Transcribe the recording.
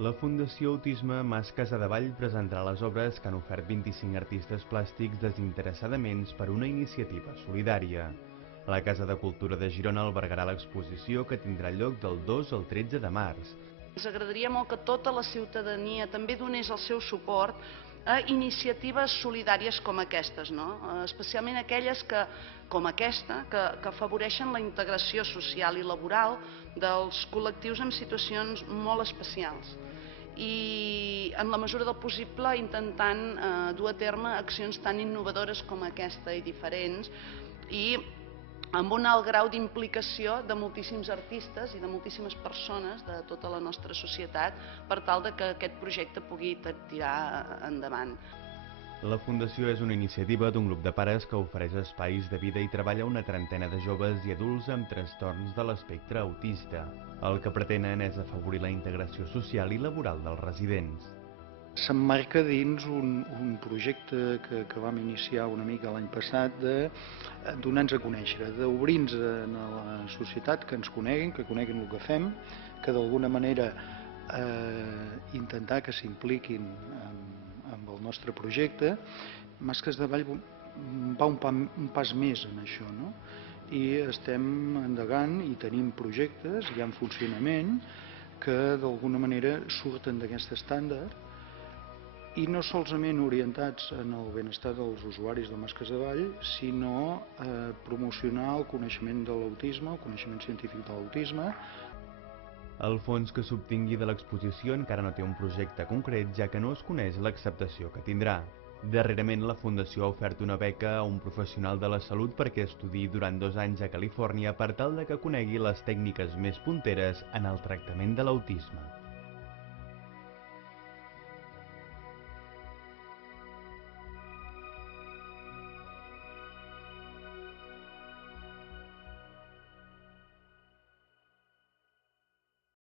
La Fundació Autisme Mas Casadevall presentarà les obres que han ofert 25 artistes plàstics desinteressadament per una iniciativa solidària. La Casa de Cultura de Girona albergarà l'exposició que tindrà lloc del 2 al 13 de març. Ens agradaria molt que tota la ciutadania també donés el seu suport a iniciatives solidàries com aquestes, especialment aquelles com aquesta, que afavoreixen la integració social i laboral dels col·lectius en situacions molt especials. I en la mesura del possible intentant dur a terme accions tan innovadores com aquesta i diferents i amb un alt grau d'implicació de moltíssims artistes i de moltíssimes persones de tota la nostra societat per tal que aquest projecte pugui tirar endavant. La Fundació és una iniciativa d'un grup de pares que ofereix espais de vida i treballa a una trentena de joves i adults amb trastorns de l'espectre autista. El que pretenen és afavorir la integració social i laboral dels residents. S'emmarca dins un projecte que vam iniciar una mica l'any passat de donar-nos a conèixer, d'obrir-nos a la societat, que ens coneguin, que coneguin el que fem, que d'alguna manera intentar que s'impliquin amb el nostre projecte. Mas Casadevall va un pas més en això, i estem endegant i tenim projectes ja en funcionament que d'alguna manera surten d'aquest estàndard i no solament orientats en el benestar dels usuaris de Mas Casadevall, sinó a promocionar el coneixement de l'autisme, el coneixement científic de l'autisme. El fons que s'obtingui de l'exposició encara no té un projecte concret, ja que no es coneix l'acceptació que tindrà. Darrerament, la Fundació ha ofert una beca a un professional de la salut perquè estudiï durant 2 anys a Califòrnia per tal que conegui les tècniques més punteres en el tractament de l'autisme.